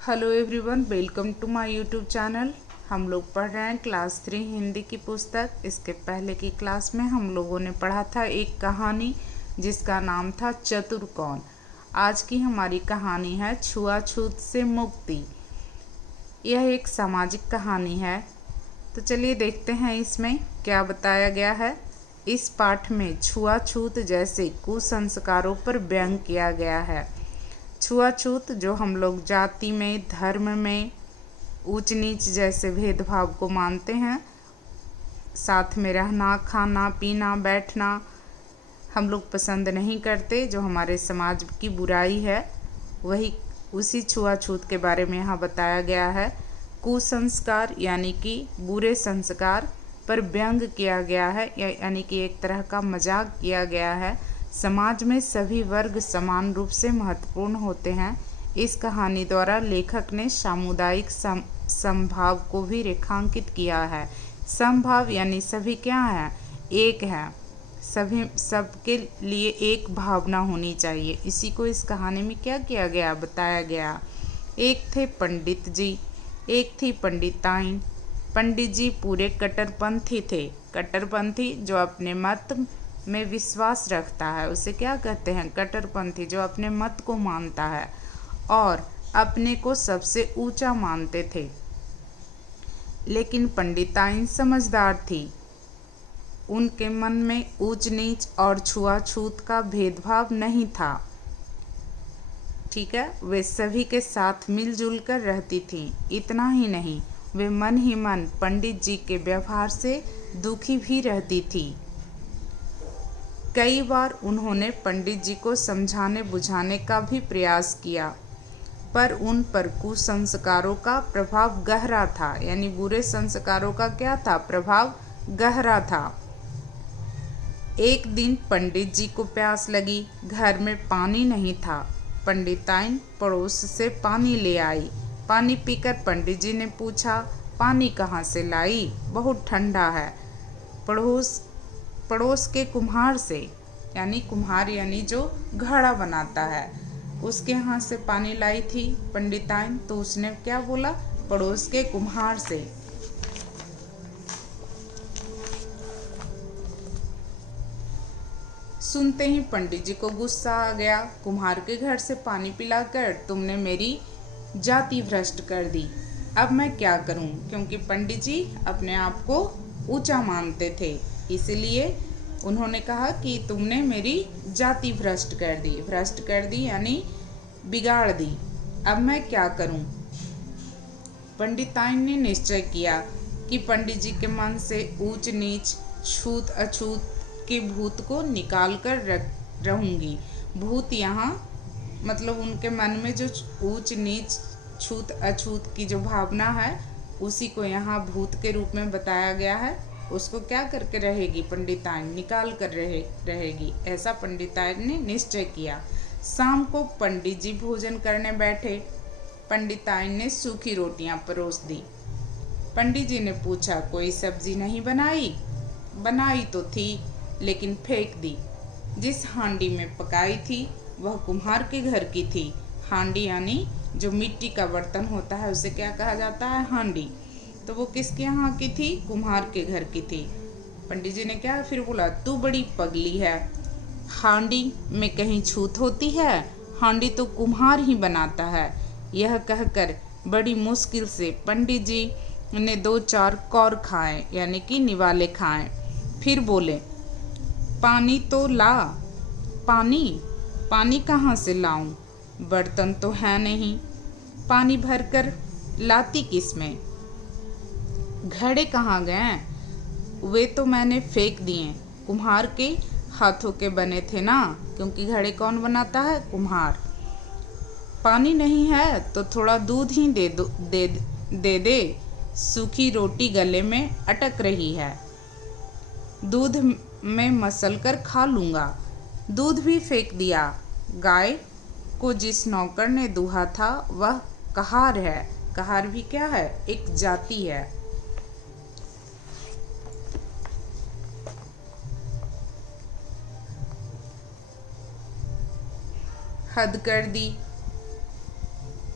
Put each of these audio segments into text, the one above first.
Hello everyone, welcome to my YouTube channel. हम लोग पढ़ रहे हैं क्लास 3 हिंदी की पुस्तक। इसके पहले की क्लास में हम लोगों ने पढ़ा था एक कहानी जिसका नाम था चतुर कौन। आज की हमारी कहानी है छुआछूत से मुक्ति। यह एक सामाजिक कहानी है, तो चलिए देखते हैं इसमें क्या बताया गया है। इस पाठ में छुआछूत जैसे कुसंस्कारों पर व्यंग किया गया है। छुआछूत जो हम लोग जाति में, धर्म में ऊंच नीच जैसे भेदभाव को मानते हैं, साथ में रहना, खाना, पीना, बैठना हम लोग पसंद नहीं करते, जो हमारे समाज की बुराई है, वही उसी छुआछूत के बारे में यहाँ बताया गया है। कुसंस्कार यानी कि बुरे संस्कार पर व्यंग किया गया है, यानी कि एक तरह का मजाक किया गया है। समाज में सभी वर्ग समान रूप से महत्वपूर्ण होते हैं। इस कहानी द्वारा लेखक ने सामुदायिक समभाव को भी रेखांकित किया है। समभाव यानी सभी क्या है, एक है, सभी सबके लिए एक भावना होनी चाहिए। इसी को इस कहानी में क्या किया गया, बताया गया। एक थे पंडित जी, एक थी पंडिताइन। पंडित जी पूरे कट्टरपंथी थे। कट्टरपंथी जो अपने मत में विश्वास रखता है उसे क्या कहते हैं, कट्टरपंथी। जो अपने मत को मानता है और अपने को सबसे ऊंचा मानते थे। लेकिन पंडिताइन समझदार थी। उनके मन में ऊंच नीच और छुआछूत का भेदभाव नहीं था। ठीक है, वे सभी के साथ मिलजुल कर रहती थीं। इतना ही नहीं, वे मन ही मन पंडित जी के व्यवहार से दुखी भी रहती थी। कई बार उन्होंने पंडित जी को समझाने बुझाने का भी प्रयास किया, पर उन पर कुसंस्कारों का प्रभाव गहरा था। यानी बुरे संस्कारों का क्या था, प्रभाव गहरा था। एक दिन पंडित जी को प्यास लगी। घर में पानी नहीं था। पंडिताइन पड़ोस से पानी ले आई। पानी पीकर पंडित जी ने पूछा, पानी कहाँ से लाई, बहुत ठंडा है। पड़ोस के कुम्हार से, यानी कुम्हार यानी जो घड़ा बनाता है, उसके यहाँ से पानी लाई थी पंडिताइन। तो उसने क्या बोला, पड़ोस के कुम्हार से। सुनते ही पंडित जी को गुस्सा आ गया। कुम्हार के घर से पानी पिलाकर तुमने मेरी जाति भ्रष्ट कर दी। अब मैं क्या करूं, क्योंकि पंडित जी अपने आप को ऊंचा मानते थे, इसलिए उन्होंने कहा कि तुमने मेरी जाति भ्रष्ट कर दी। भ्रष्ट कर दी यानी बिगाड़ दी। अब मैं क्या करूं। पंडिताइन ने निश्चय किया कि पंडित जी के मन से ऊंच नीच, छूत अछूत के भूत को निकाल कर रहूंगी। भूत यहाँ मतलब उनके मन में जो ऊंच नीच, छूत अछूत की जो भावना है, उसी को यहाँ भूत के रूप में बताया गया है। उसको क्या करके रहेगी, पंडिताइन निकाल कर रहेगी। ऐसा पंडिताइन ने निश्चय किया। शाम को पंडित जी भोजन करने बैठे। पंडिताइन ने सूखी रोटियां परोस दी। पंडित जी ने पूछा, कोई सब्जी नहीं बनाई? बनाई तो थी, लेकिन फेंक दी। जिस हांडी में पकाई थी वह कुम्हार के घर की थी। हांडी यानी जो मिट्टी का बर्तन होता है उसे क्या कहा जाता है, हांडी। तो वो किसके यहाँ की थी, कुम्हार के घर की थी। पंडित जी ने क्या फिर बोला, तू बड़ी पगली है, हांडी में कहीं छूत होती है? हांडी तो कुम्हार ही बनाता है। यह कहकर बड़ी मुश्किल से पंडित जी ने 2-4 कौर खाए, यानी कि निवाले खाए। फिर बोले, पानी तो ला। पानी कहाँ से लाऊं, बर्तन तो है नहीं। पानी भरकर लाती किस में? घड़े कहाँ गए? वे तो मैंने फेंक दिए। कुम्हार के हाथों के बने थे ना, क्योंकि घड़े कौन बनाता है, कुम्हार। पानी नहीं है तो थोड़ा दूध ही दे। सूखी रोटी गले में अटक रही है, दूध में मसल कर खा लूँगा। दूध भी फेंक दिया। गाय को जिस नौकर ने दूहा था वह कहार है। कहार भी क्या है, एक जाति है। हद कर दी।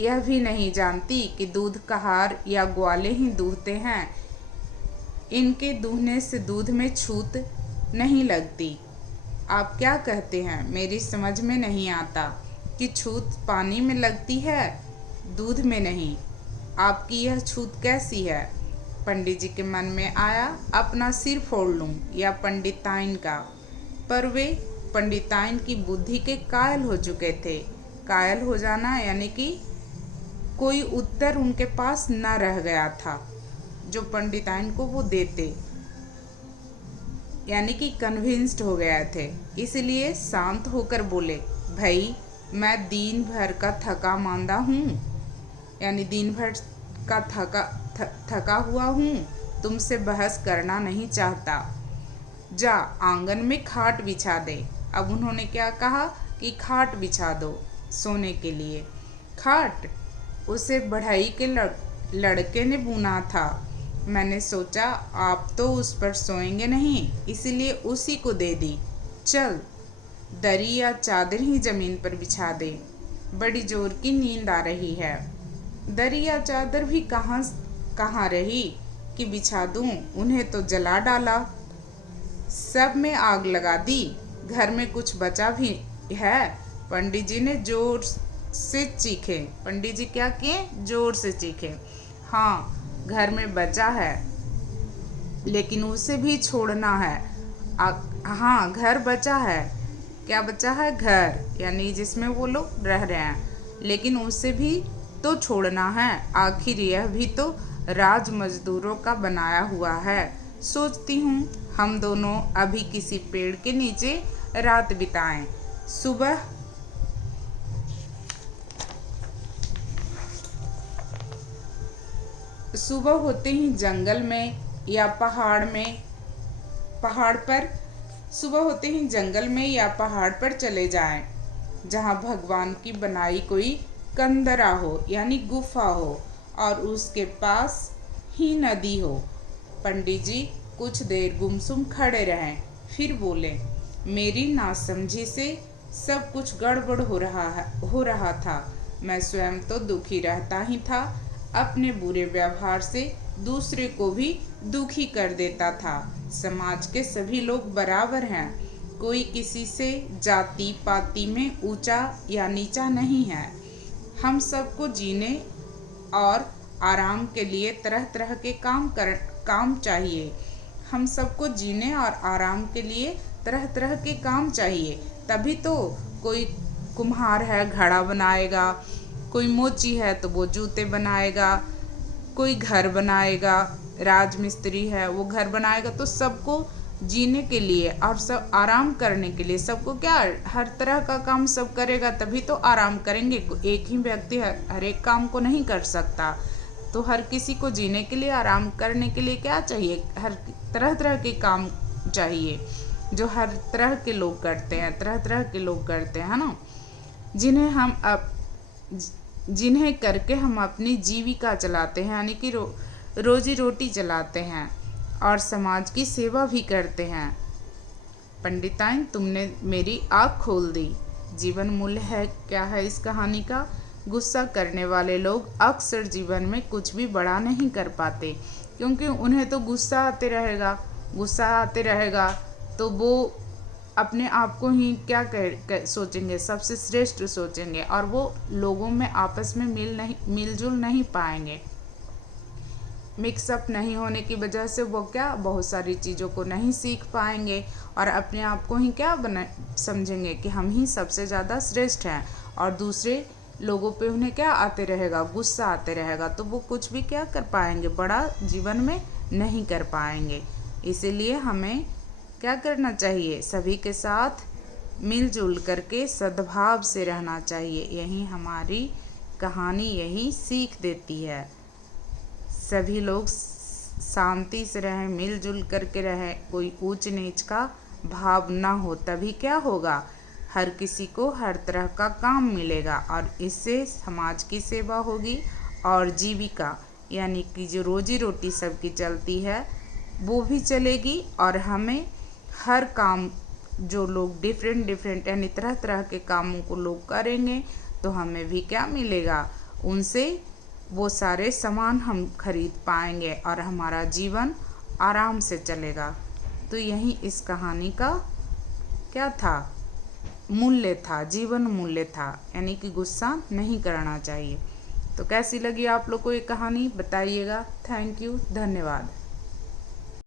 यह भी नहीं जानती कि दूध कहार या ग्वाले ही दूहते हैं। इनके दूहने से दूध में छूत नहीं लगती। आप क्या कहते हैं? मेरी समझ में नहीं आता कि छूत पानी में लगती है, दूध में नहीं। आपकी यह छूत कैसी है? पंडित जी के मन में आया अपना सिर फोड़ लूं या पंडिताइन का, पर वे पंडिताइन की बुद्धि के कायल हो चुके थे। कायल हो जाना यानी कि कोई उत्तर उनके पास न रह गया था जो पंडिताइन को वो देते, यानी कि कन्विंस्ड हो गए थे। इसलिए शांत होकर बोले, भाई मैं दिन भर का थका मांदा हूँ, यानी दिन भर का थका हुआ हूँ, तुमसे बहस करना नहीं चाहता। जा आंगन में खाट बिछा दे। अब उन्होंने क्या कहा कि खाट बिछा दो सोने के लिए। खाट उसे बढ़ई के लड़के ने बुना था। मैंने सोचा आप तो उस पर सोएंगे नहीं, इसलिए उसी को दे दी। चल दरी या चादर ही जमीन पर बिछा दे, बड़ी जोर की नींद आ रही है। दरी या चादर भी कहाँ रही कि बिछा दूं, उन्हें तो जला डाला, सब में आग लगा दी, घर में कुछ बचा भी है। पंडित जी ने जोर से चीखे। पंडित जी क्या किए? जोर से चीखे। हाँ घर में बचा है, लेकिन उसे भी छोड़ना है। हाँ घर बचा है। क्या बचा है? घर, यानी जिसमें वो लोग रह रहे हैं, लेकिन उसे भी तो छोड़ना है। आखिर यह भी तो राज मजदूरों का बनाया हुआ है। सोचती हूँ हम दोनों अभी किसी पेड़ के नीचे रात बिताएं। सुबह होते ही जंगल में या पहाड़ पर चले जाएं, जहां भगवान की बनाई कोई कंदरा हो यानी गुफा हो और उसके पास ही नदी हो। पंडित जी कुछ देर गुमसुम खड़े रहें, फिर बोले, मेरी नासमझी से सब कुछ गड़बड़ हो रहा था। मैं स्वयं तो दुखी रहता ही था, अपने बुरे व्यवहार से दूसरे को भी दुखी कर देता था। समाज के सभी लोग बराबर हैं, कोई किसी से जाति पाति में ऊंचा या नीचा नहीं है। हम सबको जीने और आराम के लिए तरह तरह के काम चाहिए। हम सबको जीने और आराम के लिए तरह तरह के काम चाहिए। तभी तो कोई कुम्हार है घड़ा बनाएगा, कोई मोची है तो वो जूते बनाएगा, कोई घर बनाएगा, राजमिस्त्री है वो घर बनाएगा। तो सबको जीने के लिए और सब आराम करने के लिए सबको क्या हर तरह का काम सब करेगा, तभी तो आराम करेंगे। एक ही व्यक्ति हर एक काम को नहीं कर सकता, तो हर किसी को जीने के लिए आराम करने के लिए क्या चाहिए? हर तरह तरह के काम चाहिए जो हर तरह के लोग करते हैं, तरह तरह के लोग करते हैं ना, जिन्हें करके हम अपनी जीविका चलाते हैं, यानी कि रोजी रोटी चलाते हैं और समाज की सेवा भी करते हैं। पंडिताइन तुमने मेरी आँख खोल दी। जीवन मूल्य है क्या है इस कहानी का? गुस्सा करने वाले लोग अक्सर जीवन में कुछ भी बड़ा नहीं कर पाते, क्योंकि उन्हें तो गुस्सा आते रहेगा तो वो अपने आप को ही क्या सोचेंगे, सबसे श्रेष्ठ सोचेंगे और वो लोगों में आपस में मिलजुल नहीं पाएंगे। मिक्सअप नहीं होने की वजह से वो क्या बहुत सारी चीज़ों को नहीं सीख पाएंगे और अपने आप को ही क्या समझेंगे कि हम ही सबसे ज़्यादा श्रेष्ठ हैं और दूसरे लोगों पे उन्हें क्या आते रहेगा, गुस्सा आते रहेगा, तो वो कुछ भी क्या कर पाएंगे, बड़ा जीवन में नहीं कर पाएंगे। इसीलिए हमें क्या करना चाहिए? सभी के साथ मिलजुल करके सद्भाव से रहना चाहिए। यही हमारी कहानी यही सीख देती है। सभी लोग शांति से रहें, मिलजुल करके रहें, कोई ऊंच नीच का भाव ना हो, तभी क्या होगा, हर किसी को हर तरह का काम मिलेगा और इससे समाज की सेवा होगी और जीविका यानी कि जो रोजी रोटी सबकी चलती है वो भी चलेगी और हमें हर काम जो लोग डिफरेंट यानी तरह तरह के कामों को लोग करेंगे तो हमें भी क्या मिलेगा, उनसे वो सारे सामान हम खरीद पाएंगे और हमारा जीवन आराम से चलेगा। तो यही इस कहानी का क्या था, मूल्य था, जीवन मूल्य था, यानी कि गुस्सा नहीं करना चाहिए। तो कैसी लगी आप लोग को ये कहानी बताइएगा। थैंक यू, धन्यवाद।